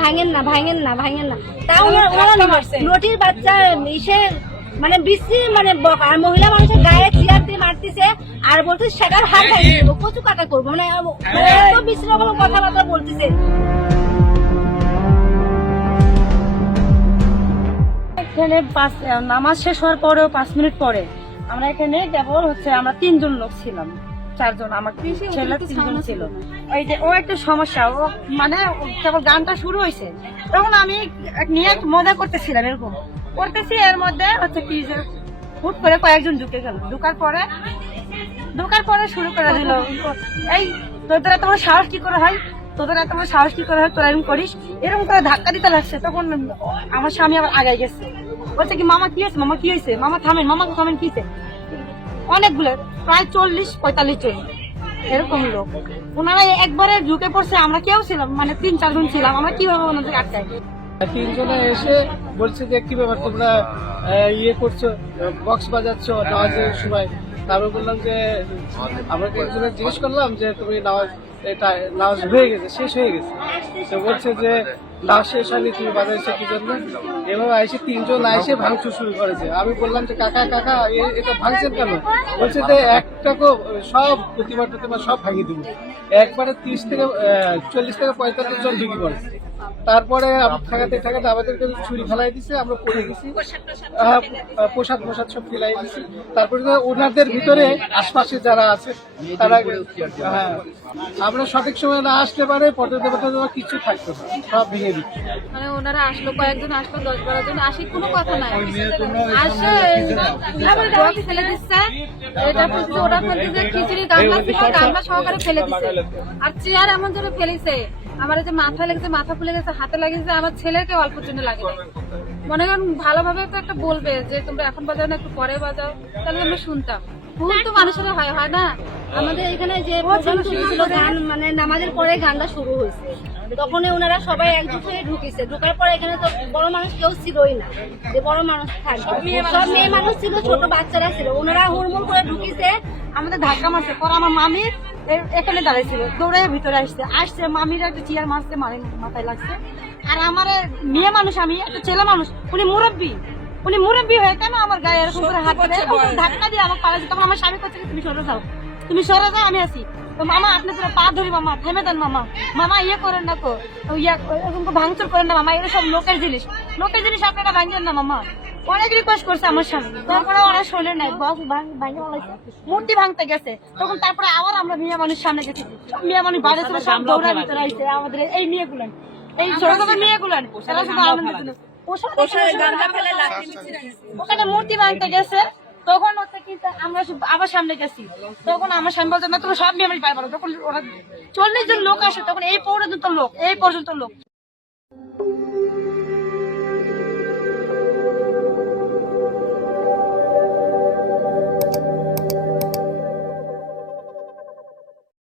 ভাঙেন না ভাঙেন না ভাঙেন না, তাও ওরা নটির বাচ্চা এসে মানে বিশ্রী মানে আর মহিলা মানুষের গায়ে চেয়ার দিয়ে মারতেছে আর বলতেছে সেটার হাত ভাঙিয়ে দেবো, কচু কাটা করবো, মানে এত বিশ্রী রকম কথাবার্তা বলতেছে। এখানে নামাজ শেষ হওয়ার পরেও 5 মিনিট পরে আমরা এখানে কেবল আমরা 3 জন লোক ছিলাম, 4 জন, আমার ছেলে 3 জন ছিল। ওই যে ও একটা সমস্যা, ও মানে কেবল গানটা শুরু হয়েছে তখন আমি নিয়ে মজা করতেছিলাম, এরকম করতেছি, এর মধ্যে কি যে হুট করে কয়েকজন ঢুকে গেল, ঢুকার পরে শুরু করে দিল, এই তোদের এত বড় সাহস কি করে হয়, তোদের এত বড় সাহস কি করে হয়, তোরা এরকম করিস, এরকম করে ধাক্কা দিতে লাগছে। তখন আমার স্বামী আবার আগায় গেছে, বলছে কি মামা কি হয়েছে, মামা কি হয়েছে, মামা থামেন, মামা থামেন, কি হয়েছে। অনেকগুলো প্রায় 40-45 জন এরকম লোক, ওনারা একবারে ঢুকে পড়ছে, আমরা কেউ ছিলাম মানে 3-4 জন ছিলাম, আমরা কিভাবে ওনাদের আটকাই। 3 জনে এসে বলছে যে কি ব্যাপার তোমরা ইয়ে করছো, বক্স বাজাচ্ছো নামাজের সময়। তারপর বললাম যে আমরা একজনের জিজ্ঞেস করলাম যে তুমি নামাজ হয়ে গেছে, শেষ হয়ে গেছে, তো বলছে যে নামাজ শেষ হয়নি, তুমি বাজাইছো কি জন্য। এভাবে এসে 3 জন এসে ভাঙচুর শুরু করেছে। আমি বললাম যে কাকা কাকা এটা ভাঙছেন কেন, বলছে যে একটাকে সব প্রতিমা সব ভাঙিয়ে দিব। একবারে 30 থেকে 40 থেকে 45 জন ঢুকে পড়েছে। তারপরে ঠেকাতে আমাদেরকে ছুরি ফেলাই দিছে, আমরা পড়ে গেছি, পোশাক সব ফেলাই দিছি। তারপরে ওনাদের ভিতরে আশপাশে যারা আছে তারা, হ্যাঁ, আমরা সঠিক সময় না আসতে পারে পটাতে কিছু থাকতো না, সব ভেঙে দিচ্ছে। মানে ওনারা আসলো, কয়েকজন আসলো, 10-12 জন আসি, কোনো কথা নাই, আসে ফেলে দিচ্ছে, এটা ফেলছে, ওটা ফেলছে, খিচুড়ি গামলা সহকারে ফেলে দিচ্ছে, আর চেয়ার এমন জন্য ফেলেছে, আমার যে মাথা লেগেছে, মাথা ফুলে গেছে, হাতে লাগিয়েছে, আমার ছেলেকে অল্প জন্য লাগে। মনে করেন ভালোভাবে তো একটা বলবে যে তোমরা এখন বাজাও না, একটু পরে বাজাও, তাহলে আমরা শুনতাম। ভুল তো মানুষের হয় না। আমাদের এখানে যে প্রোগ্রাম শুরু ছিল, গান মানে নামাজের পরে গানটা শুরু হয়েছে, তখন ওনারা সবাই একজুট হয়ে ঢুকেছে। ঢুকার পরে এখানে তো বড় মানুষ কেউ ছিলই না, যে বড় মানুষ থাকবে, সব মেয়ে মানুষ ছিল, ছোট বাচ্চারা ছিল। ওনারা হুড়মুড় করে ঢুকেছে, আমাদের ধাক্কা মারছে, পরে আমার মামি এখানে দাঁড়াইছিল, দৌড়ে ভিতরে আসছে, মামির একটা চেয়ার মারছে, মাথায় লাগছে। আর আমার মেয়ে মানুষ, আমি একটা ছেলে মানুষ, উনি মুরব্বী হয়ে কেন আমার গায়ে এরকম করে হাত ধাক্কা দিয়ে আমার পালাইছে। তখন আমার স্বামী করছে তুমি সরে যাও, আমি আছি। তো মামা আপনি তোরা পা ধরি, মামা থেমে দেন, মামা ইয়ে করেন না, তো এরকম ভাঙচুর করেন না মামা, এগুলো সব লোকের জিনিস আপনারা ভাঙবেন না মামা। অনেক রিকোয়েস্ট করছে আমার স্বামী, তারপরে ওরা শোনে নাই, মূর্তি ভাঙতে গেছে। তখন তারপরে আবার আমরা মেয়ে মানুষ সামনে গেছি, মেয়ে মানুষ বাইরে ছিল, সব দৌড়ার ভিতরে আসছে। আমাদের এই মেয়েগুলান, এই ছোট ছোট মেয়েগুলান, তারা শুধু আনন্দ ছিল। ওখানে মূর্তি ভাঙতে গেছে, তখন হচ্ছে কি আমরা আবার সামনে গেছি, তখন আমার স্বামী বলছে না তুমি সব মেয়ে মানুষ বাইরে পারো। তখন ওরা 40 জন লোক আসে, তখন এই পর্যন্ত লোক